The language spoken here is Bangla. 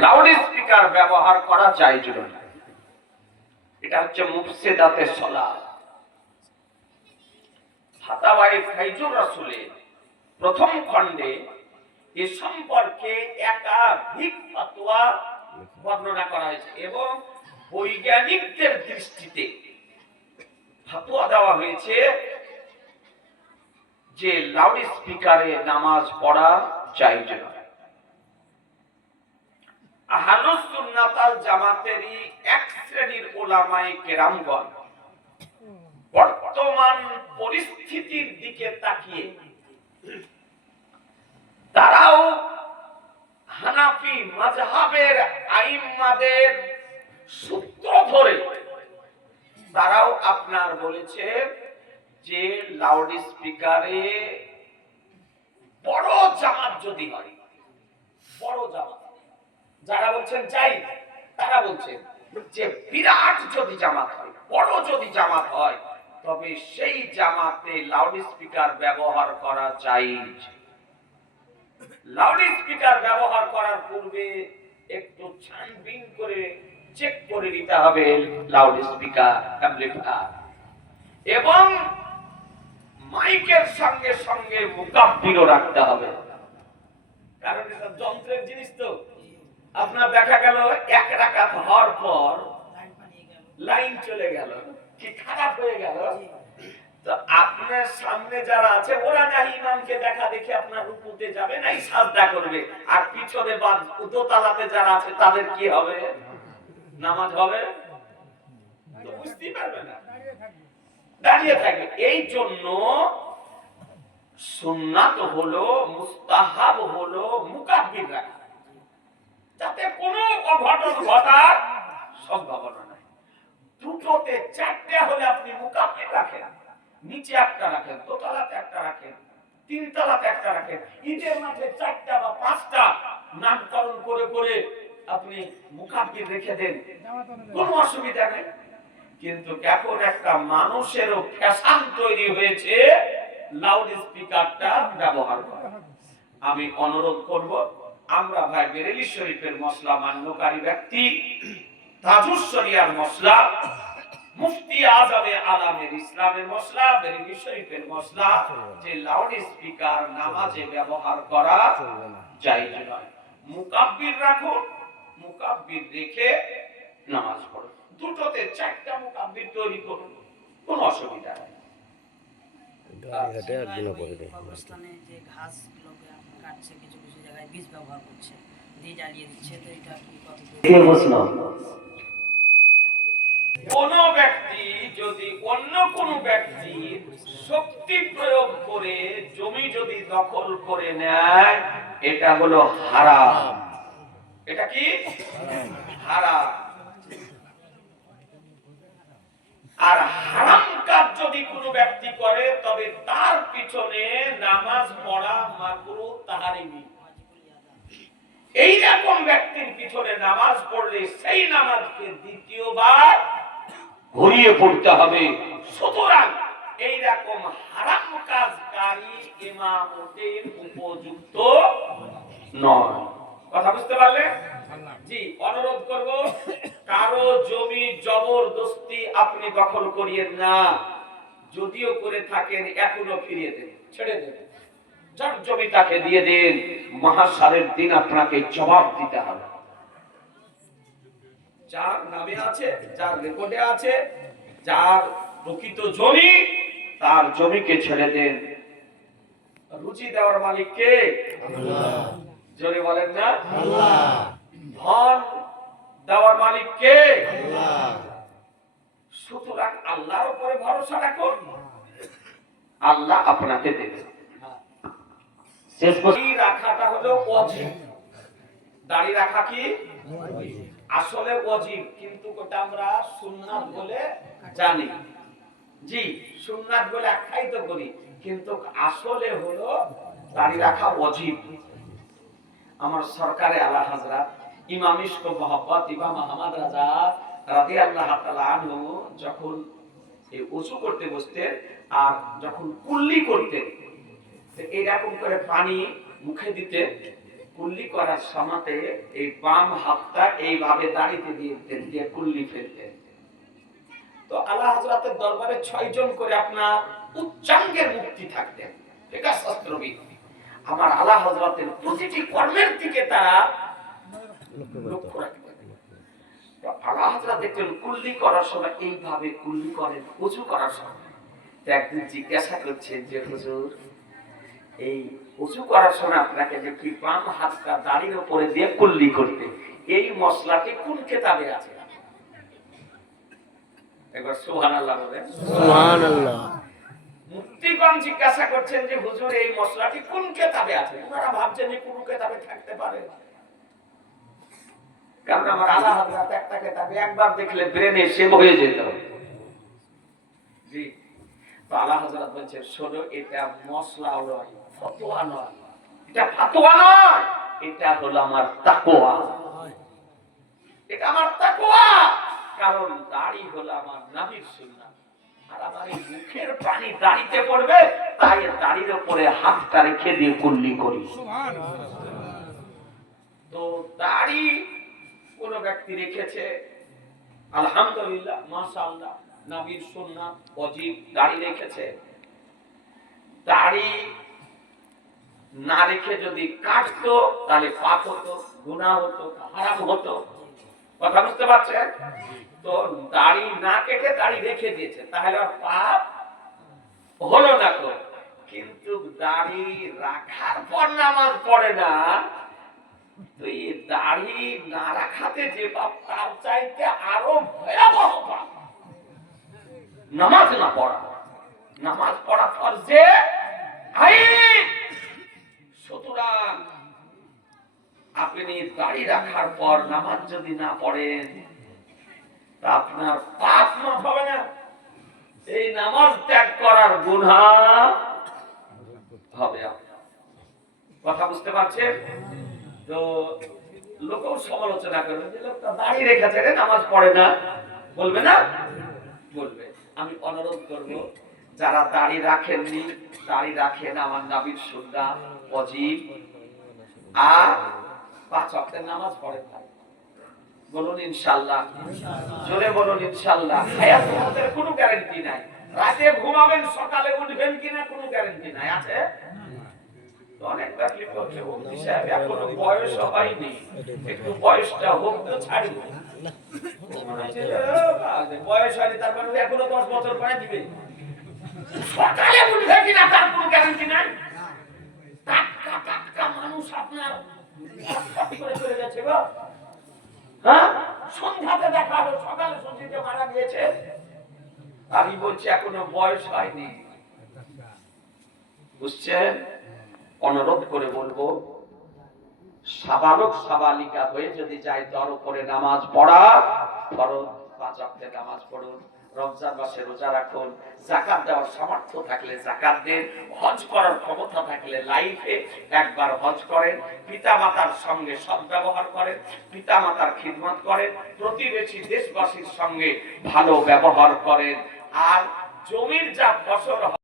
লাউড স্পিকার ব্যবহার করা যায় না এটা হচ্ছে মুফসিদাতে সলা ফাইজুর প্রথম খণ্ডে এ সম্পর্কে একাধিক ফতোয়া বর্ণনা করা হয়েছে এবং বৈজ্ঞানিকদের দৃষ্টিতে ফতোয়া দেওয়া হয়েছে যে লাউড স্পিকারে নামাজ পড়া যায় নয় আহলুস জামাতেরই এক শ্রেণির ওলামায়ে কেরামগণ বর্তমান পরিস্থিতির দিকে তাকিয়ে তারাও হানাফি মাযহাবের আইম্মাদের সূত্র ধরে তারাও আপনার বলেছে যে লাউড স্পিকারে বড় জামাত যদি হয়, বড় জামাত। যারা বলছেন চাই তারা বলছেন যে বিরাট যদি জামাত হয়, বড় যদি জামাত হয়, তবে সেই জামাতে লাউড স্পিকার ব্যবহার করা চাই লাউড স্পিকার ব্যবহার করার পূর্বে একটু ছানবিন করে চেক করে নিতে হবে লাউড স্পিকার অ্যাম্পলিফায়ার এবং মাইকের সঙ্গে সঙ্গে মুকাব্বিরও রাখতে হবে। কারণ এটা যন্ত্রের জিনিস তো। আপনার দেখা গেল এক রাকাত হওয়ার পর লাইন চলে গেল। কি খারাপ হয়ে গেল? তো আপনার সামনে যারা আছে ওরা না ইমামকে দেখা দেখে আপনার রুকুতে যাবে না সাজদা করবে। আর পিছনে বা দোতলাতে যারা আছে তাদের কি হবে? নামাজ হবে? তো বুঝতেই পারবে না। দাঁড়িয়ে থাকবে। এই জন্য সুন্নাত হলো মুস্তাহাব হলো মুকাব্বির রাখা। যাতে কোনো অঘটন ঘটার সম্ভাবনা নাই। দুটোতে চারটে হলে আপনি মুকাব্বির রাখেন। নিচে একটা রাখেন, দোতলাতে একটা রাখেন, তিনতলাতে একটা রাখেন। ঈদের মাঠে চারটা বা পাঁচটা নামকরণ করে করে আপনি মুখাব্বির রেখে দেন। কোনো অসুবিধা নেই। কিন্তু এখন একটা মানুষেরও ফ্যাশন তৈরি হয়েছে লাউড স্পিকারটা ব্যবহার করা। আমি অনুরোধ করব আমরা ভাই বেরেলি শরীফের মশলা মান্যকারী ব্যক্তি তাজুশরিয়ার মশলা মুফতি আজমে আলামের ইসলামের মশলা বেরেলি শরীফের মশলা যে লাউড স্পিকার নামাজে ব্যবহার করা নয় মুকাব্বির রাখুন মুকাব্বির রেখে নামাজ পড়ুন দুটোতে চারটা মুকাব্বির তৈরি করুন কোনো অসুবিধা নেই। ঘাসগুলোকে কাটছে বীজ ব্যবহার করছে দিয়ে জ্বালিয়ে দিচ্ছে তো এটা কি কোন ব্যক্তি যদি অন্য কোন ব্যক্তি শক্তি প্রয়োগ করে জমি যদি দখল করে নেয় এটা হলো হারাম। এটা কি? হারাম। আর হারাম কাজ যদি কোনো ব্যক্তি করে তবে তার পিছনে নামাজ পড়া মাকরু তাহারিমি। এই রকম ব্যক্তির পিছনে নামাজ পড়লে সেই নামাজকে দ্বিতীয়বার ঘুরিয়ে পড়তে হবে। সুতরাং এই রকম হারাম কাজকারী ইমামতের উপযুক্ত নয়। কথা বুঝতে পারলে? জি, অনুরোধ করব, কারও জমি জবরদস্তি আপনি দখল করিয়েন না। যদিও করে থাকেন, এখনও ফিরিয়ে দেন। ছেড়ে দেন। যার জমি তাকে দিয়ে দিন মহাসারের দিন আপনাকে জবাব দিতে হবে। যার নামে আছে যার রেকর্ডে আছে যার প্রকৃত জমি তার জমিকে ছেড়ে দেন। রুচি দেওয়ার মালিক কে? জোরে বলেন না। ধন দেওয়ার মালিক কে? সুতরাং আল্লাহর উপরে ভরসা রাখুন। আল্লাহ আপনাকে দেবে। শেষ রাখাটা হলো অজীব। দাড়ি রাখা কি? আসলে অজীব, কিন্তু ওটা আমরা সুন্নাত বলে জানি। জি, সুন্নাত বলে আখ্যায়িত করি, কিন্তু আসলে হলো দাড়ি রাখা অজীব। আমার সরকারে আলা হাজরা ইমাম মোহাম্মদ ইমাম আহমদ রাজা রাদি আল্লাহ যখন এই উঁচু করতে বসতেন আর যখন কুল্লি করতেন তো এইরকম করে পানি মুখে দিতে, কুল্লি করার সমাতে এই বাম হাতটা এইভাবে দাঁড়িতে দিয়ে দিয়ে কুল্লি ফেলতেন। তো আল্লাহ হাজরাতের দরবারে ছয় জন করে আপনার উচ্চাঙ্গের মুক্তি থাকতেন আছে শাস্ত্রবিদ আমার আল্লাহ হজরতের প্রতিটি কর্মের দিকে তারা আল্লাহ দেখলেন কুল্লি করার সময়, এইভাবে কুল্লি করেন, উঁচু করার সময়। একদিন জিজ্ঞাসা করছেন যে, হুজুর এই উঁচু করার সময় আপনাকে যে কি বাম হাতটা দাড়ির উপরে দিয়ে কুল্লি করতে এই মশলাটি কোন খেতাবে আছে? একবার সুহান আল্লাহ বলেন। সুবহান আল্লাহ মুক্তিগণ জিজ্ঞাসা করছেন যে হুজুর এই মশলাটি কোন কেতাবে আছে? ওনারা ভাবছেন যে কোন কেতাবে থাকতে পারে। কারণ আমার হাজরাত একটা কেতাবে একবার দেখলে ব্রেনে হয়ে যেত। জি। তো হাজরাত বলছেন শোনো এটা মশলা নয় এটা ফাতোয়া নয়, এটা হলো আমার তাকোয়া এটা আমার তাকোয়া কারণ দাড়ি হলো আমার নাবির সুন্নাহ তো দাড়ি কোন ব্যক্তি রেখেছে, আলহামদুলিল্লাহ, মাশাআল্লাহ নবীর সুন্নাহ অজীব দাড়ি রেখেছে। দাড়ি না রেখে যদি কাটতো, তাহলে পাপ হতো, গুনাহ হতো হারাম হতো। কথা বুঝতে পারছেন? তো দাড়ি না কেটে দাড়ি রেখে দিয়েছে, তাহলে পাপ হলো না তো। কিন্তু দাড়ি রাখার পর নামাজ পড়ে না। তো এই দাড়ি না রাখাতে যে পাপ, তার চাইতে আরও ভয়াবহ পাপ। নামাজ না পড়া। নামাজ পড়া ফরজে আইন। সুতরাং আপনি দাড়ি রাখার পর নামাজ যদি না পড়েন, তা আপনার পাপ মাফ হবে না। এই নামাজ ত্যাগ করার গুণা হবে। কথা বুঝতে পারছেন? তো লোকেও সমালোচনা করবে, যে লোকটা দাড়ি রেখেছে রে, নামাজ পড়ে না। বলবে না? বলবে। আমি অনুরোধ করব যারা দাড়ি রাখেননি, দাড়ি রাখেন আমার নাবির সুন্দা অজীব। আর পাঁচ অক্টের নামাজ পড়েন না। বলুন ইনশাল্লাহ জোরে বলুন ইনশাল্লাহ কোনো গ্যারান্টি নাই। রাতে ঘুমাবেন, সকালে উঠবেন কিনা কোনো গ্যারান্টি নাই। আছে? অনেক বয়স হয়নি। একটু বয়সটা হোক তো মনে বয়স হয়নি তার মানে এখনও দশ বছর পরে দিবে। সকালে উঠবে কিনা তার গ্যারান্টি নাই। টাটকা টাটকা মানুষ আপনার হ্যাঁ? আমি বলছি, এখনও বয়স হয়নি। অনুরোধ করে বলব সাবালক সাবালিকা হয়ে যদি যায় তার করে নামাজ পড়া ফরজ, পাঁচ নামাজ পড়ুন। রমজান মাসে রোজা রাখুন, জাকাত দেওয়ার সামর্থ্য থাকলে জাকাত দেন, হজ করার ক্ষমতা থাকলে লাইফে একবার হজ করেন পিতা মাতার সঙ্গে সদ্ব্যবহার করেন পিতা মাতার খিদমত করেন, প্রতিবেশী দেশবাসীর সঙ্গে ভালো ব্যবহার করেন। আর জমির যা ফসল